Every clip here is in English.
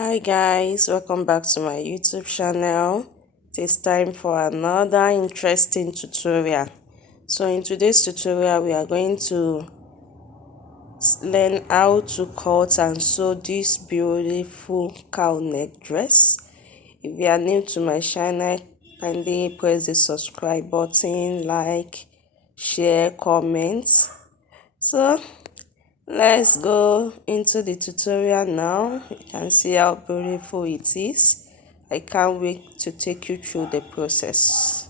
Hi guys, welcome back to my YouTube channel. It is time for another interesting tutorial. So in today's tutorial we are going to learn how to cut and sew this beautiful cowl neck dress. If you are new to my channel, kindly press the subscribe button, like, share, comment. So let's go into the tutorial now. You can see how beautiful it is. I can't wait to take you through the process.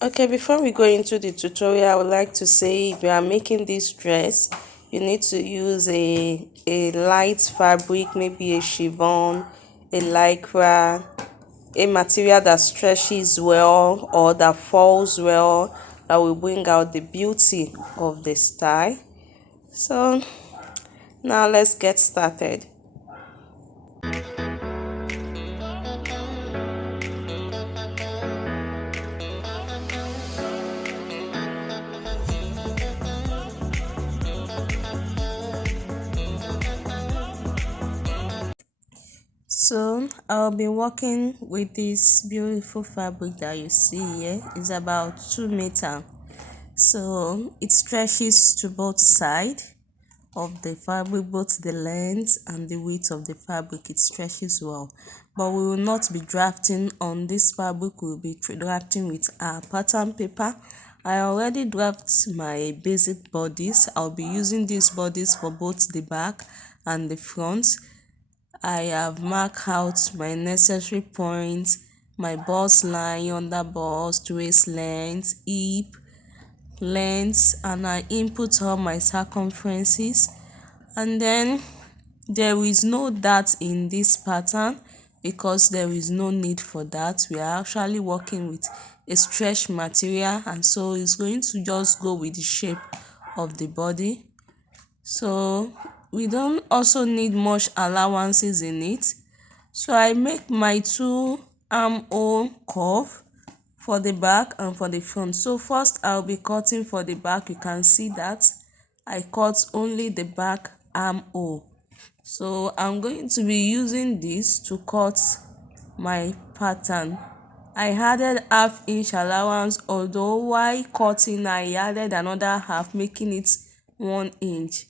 Okay, before we go into the tutorial, I would like to say if you are making this dress, you need to use a light fabric, maybe a chiffon, a lycra, a material that stretches well or that falls well, that will bring out the beauty of the style. So now let's get started. So I'll be working with this beautiful fabric that you see here. It's about 2 meters. So it stretches to both sides of the fabric, both the length and the width of the fabric. It stretches well, but we will not be drafting on this fabric. We will be drafting with our pattern paper. I already draft my basic bodies. I'll be using these bodies for both the back and the front. I have marked out my necessary points, my bust line, under bust, waist length, hip length, and I input all my circumferences. And then there is no dart in this pattern because there is no need for that. We are actually working with a stretch material, and so it's going to just go with the shape of the body. So we don't also need much allowances in it. So I make my 2 armhole curve for the back and for the front. So first I'll be cutting for the back. You can see that I cut only the back armhole. So I'm going to be using this to cut my pattern. I added ½ inch allowance, although while cutting I added another half, making it 1 inch.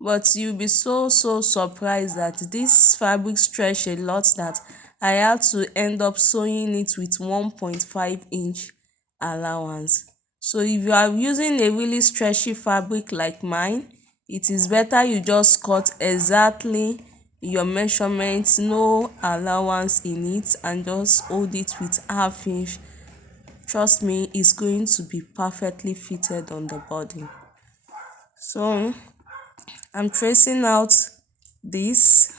But you'll be so surprised that this fabric stretched a lot that I had to end up sewing it with 1.5 inch allowance. So if you are using a really stretchy fabric like mine, it is better you just cut exactly your measurements, no allowance in it, and just hold it with ½ inch. Trust me, it's going to be perfectly fitted on the body. So I'm tracing out this.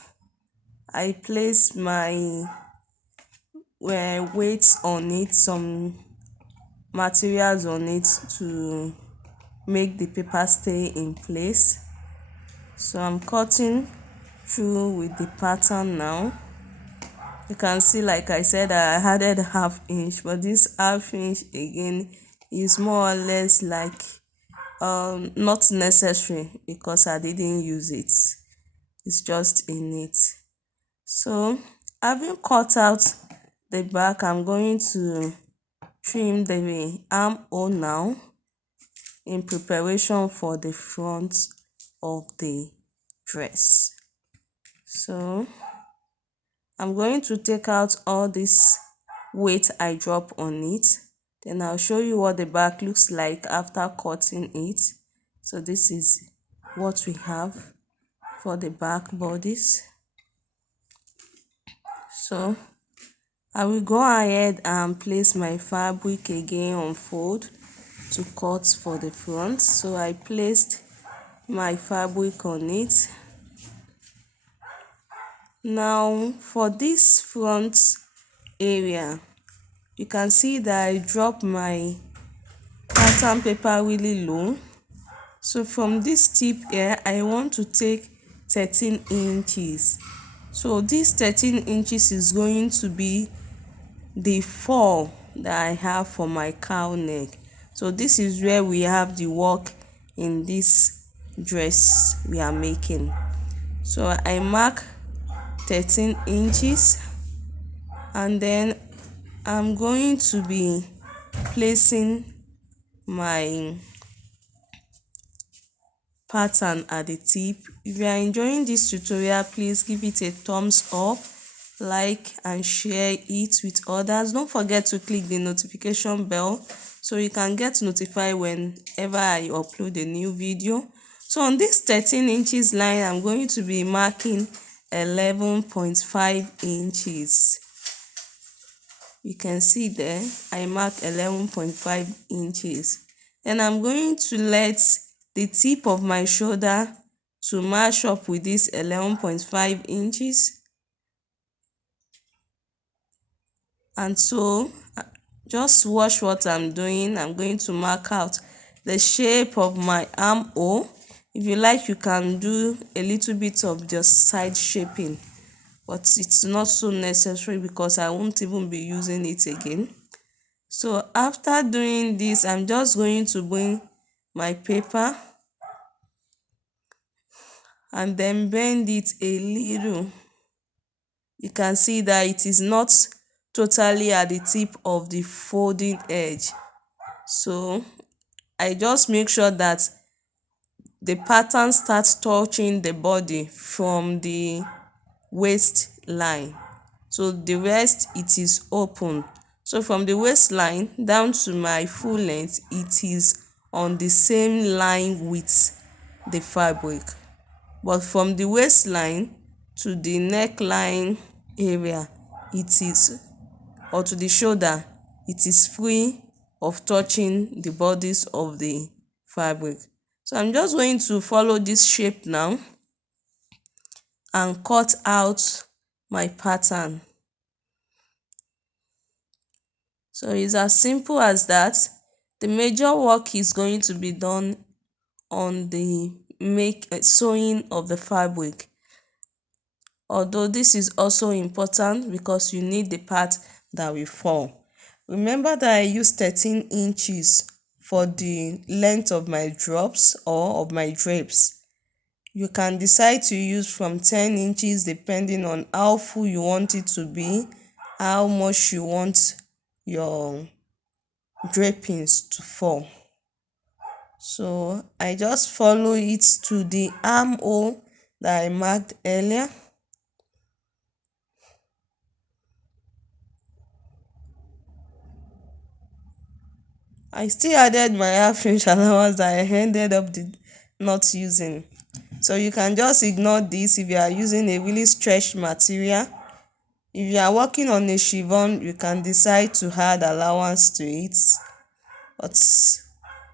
I place my weights on it, some materials on it to make the paper stay in place. So I'm cutting through with the pattern now. You can see, like I said, I added ½ inch, but this ½ inch again is more or less like not necessary because I didn't use it. It's just in it. So having cut out the back, I'm going to trim the armhole now in preparation for the front of the dress. So I'm going to take out all this weight I drop on it. Then I'll show you what the back looks like after cutting it. So this is what we have for the back bodies. So I will go ahead and place my fabric again on fold to cut for the front. So I placed my fabric on it. Now for this front area, you can see that I drop my pattern paper really low. So from this tip here, I want to take 13 inches. So this 13 inches is going to be the fall that I have for my cowl neck. So this is where we have the work in this dress we are making. So I mark 13 inches, and then I'm going to be placing my pattern at the tip. If you are enjoying this tutorial, please give it a thumbs up, like and share it with others. Don't forget to click the notification bell so you can get notified whenever I upload a new video. So on this 13 inches line, I'm going to be marking 11.5 inches. You can see there I mark 11.5 inches. Then I'm going to let the tip of my shoulder to match up with this 11.5 inches. And so just watch what I'm doing. I'm going to mark out the shape of my armhole. If you like, you can do a little bit of just side shaping, but it's not so necessary because I won't even be using it again. So after doing this, I'm just going to bring my paper and then bend it a little. You can see that it is not totally at the tip of the folding edge. So I just make sure that the pattern starts touching the body from the waistline. So the rest, it is open. So from the waistline down to my full length, it is on the same line with the fabric. But from the waistline to the neckline area, it is, or to the shoulder, it is free of touching the bodies of the fabric. So I'm just going to follow this shape now and cut out my pattern. So it's as simple as that. The major work is going to be done on the sewing of the fabric, although this is also important because you need the part that will fall. Remember that I used 13 inches for the length of my drops or of my drapes. You can decide to use from 10 inches depending on how full you want it to be, how much you want your drapings to fall. So I just follow it to the armhole that I marked earlier. I still added my half-inch allowance that I ended up not using. So you can just ignore this if you are using a really stretched material. If you are working on a chiffon, you can decide to add allowance to it. But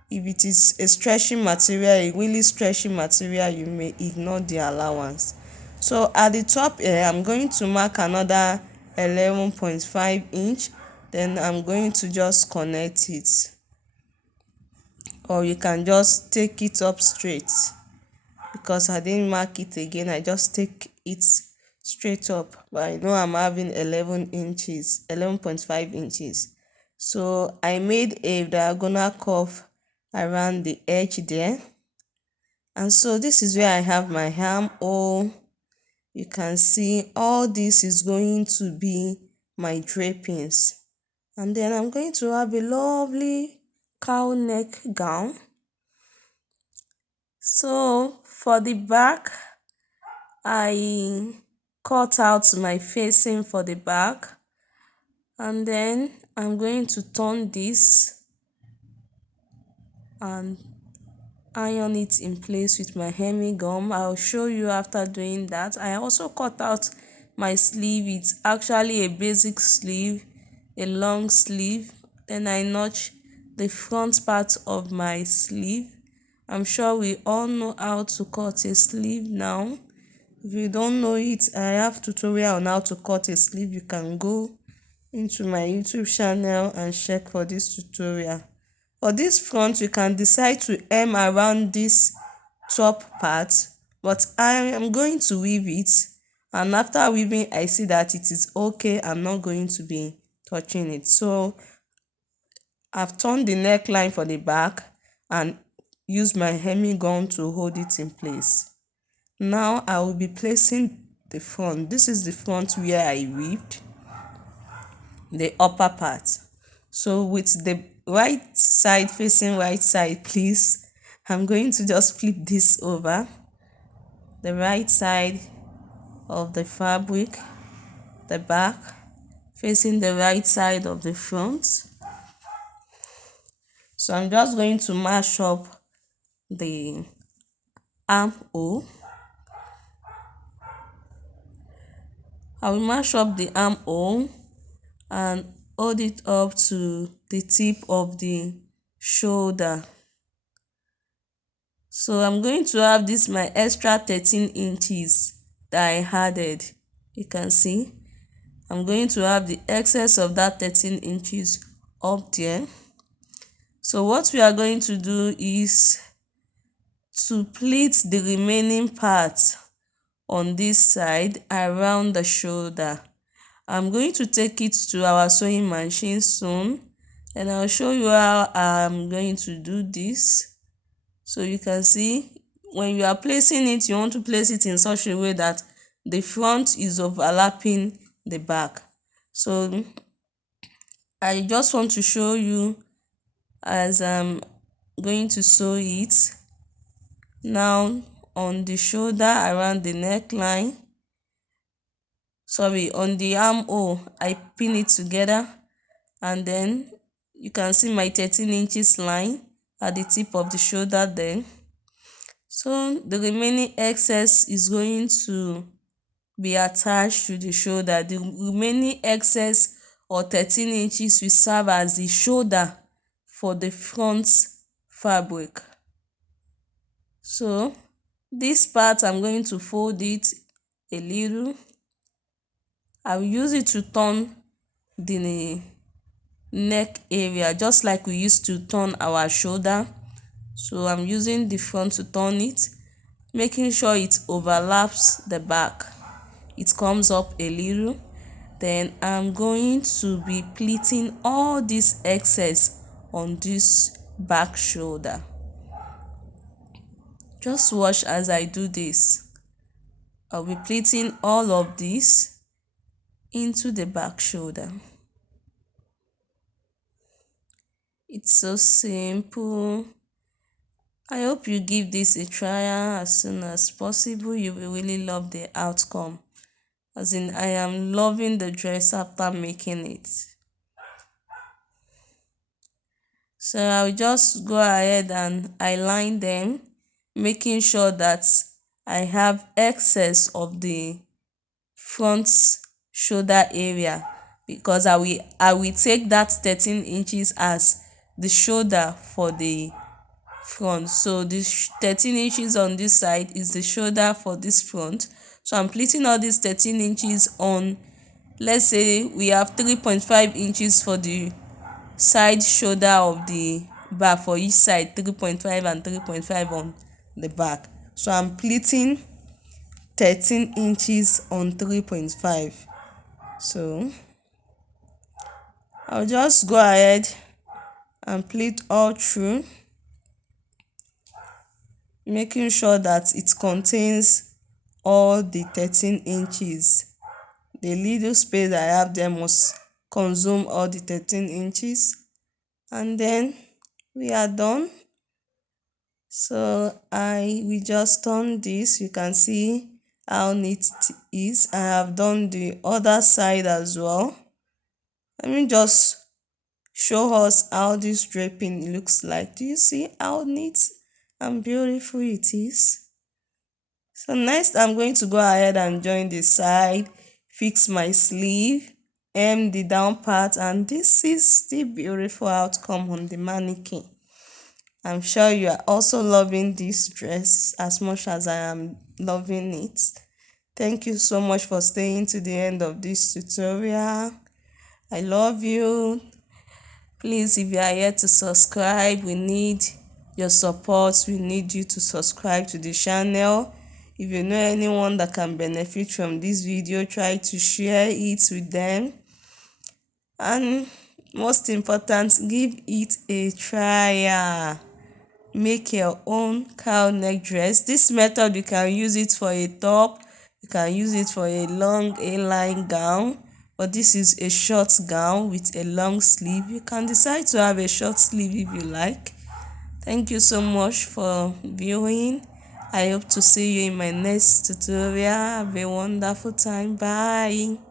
if it is a stretching material, a really stretchy material, you may ignore the allowance. So at the top here, I'm going to mark another 11.5 inch. Then I'm going to just connect it. Or you can just take it up straight. Because I didn't mark it again, I just take it straight up. But I know I'm having 11.5 inches. So I made a diagonal curve around the edge there. And so this is where I have my armhole. You can see all this is going to be my drapings. And then I'm going to have a lovely cowl neck gown. So for the back, I cut out my facing for the back, and then I'm going to turn this and iron it in place with my hemming gum. I'll show you after doing that. I also cut out my sleeve. It's actually a basic sleeve, a long sleeve. Then I notch the front part of my sleeve. I'm sure we all know how to cut a sleeve now. If you don't know it, I have tutorial on how to cut a sleeve. You can go into my YouTube channel and check for this tutorial. For this front, you can decide to hem around this top part, but I am going to weave it, and after weaving I see that it is okay. I'm not going to be touching it. So I've turned the neckline for the back and used my hemming gun to hold it in place. Now I will be placing the front. This is the front where I weaved the upper part. So with the right side facing right side, please, I'm going to just flip this over. The right side of the fabric, the back facing the right side of the front. So I'm just going to mash up the armhole. I will mash up the armhole and hold it up to the tip of the shoulder. So I'm going to have this my extra 13 inches that I added. You can see I'm going to have the excess of that 13 inches up there. So what we are going to do is to pleat the remaining part on this side around the shoulder. I'm going to take it to our sewing machine soon, and I'll show you how I'm going to do this. So you can see when you are placing it, you want to place it in such a way that the front is overlapping the back. So I just want to show you as I'm going to sew it now on the shoulder around the neckline. Sorry, on the armhole, I pin it together, and then you can see my 13 inches line at the tip of the shoulder there. So the remaining excess is going to be attached to the shoulder. The remaining excess or 13 inches will serve as the shoulder for the front fabric. So this part, I'm going to fold it a little. I will use it to turn the neck area just like we used to turn our shoulder. So I'm using the front to turn it, making sure it overlaps the back. It comes up a little. Then I'm going to be pleating all this excess on this back shoulder. Just watch as I do this. I'll be pleating all of this into the back shoulder. It's so simple. I hope you give this a try as soon as possible. You will really love the outcome. As in, I am loving the dress after making it. So I'll just go ahead and align them, making sure that I have excess of the front shoulder area, because I will take that 13 inches as the shoulder for the front. So this 13 inches on this side is the shoulder for this front. So I'm pleating all these 13 inches on, let's say we have 3.5 inches for the side shoulder of the back for each side, 3.5 and 3.5 on the back. So I'm pleating 13 inches on 3.5. So I'll just go ahead and pleat all through, making sure that it contains all the 13 inches. The little space I have there must consume all the 13 inches. And then we are done. So I will just turn this. You can see how neat it is. I have done the other side as well. Let me just show us how this draping looks like. Do you see how neat and beautiful it is? So next, I'm going to go ahead and join the side, fix my sleeve, hem the down part, and this is the beautiful outcome on the mannequin. I'm sure you are also loving this dress as much as I am loving it. Thank you so much for staying to the end of this tutorial. I love you. Please, if you are here to subscribe, we need your support. We need you to subscribe to the channel. If you know anyone that can benefit from this video, try to share it with them. And most important, give it a try. Make your own cowl neck dress. This method, you can use it for a top, You can use it for a long A-line gown, but this is a short gown with a long sleeve. You can decide to have a short sleeve if you like. Thank you so much for viewing. I hope to see you in my next tutorial. Have a wonderful time. Bye.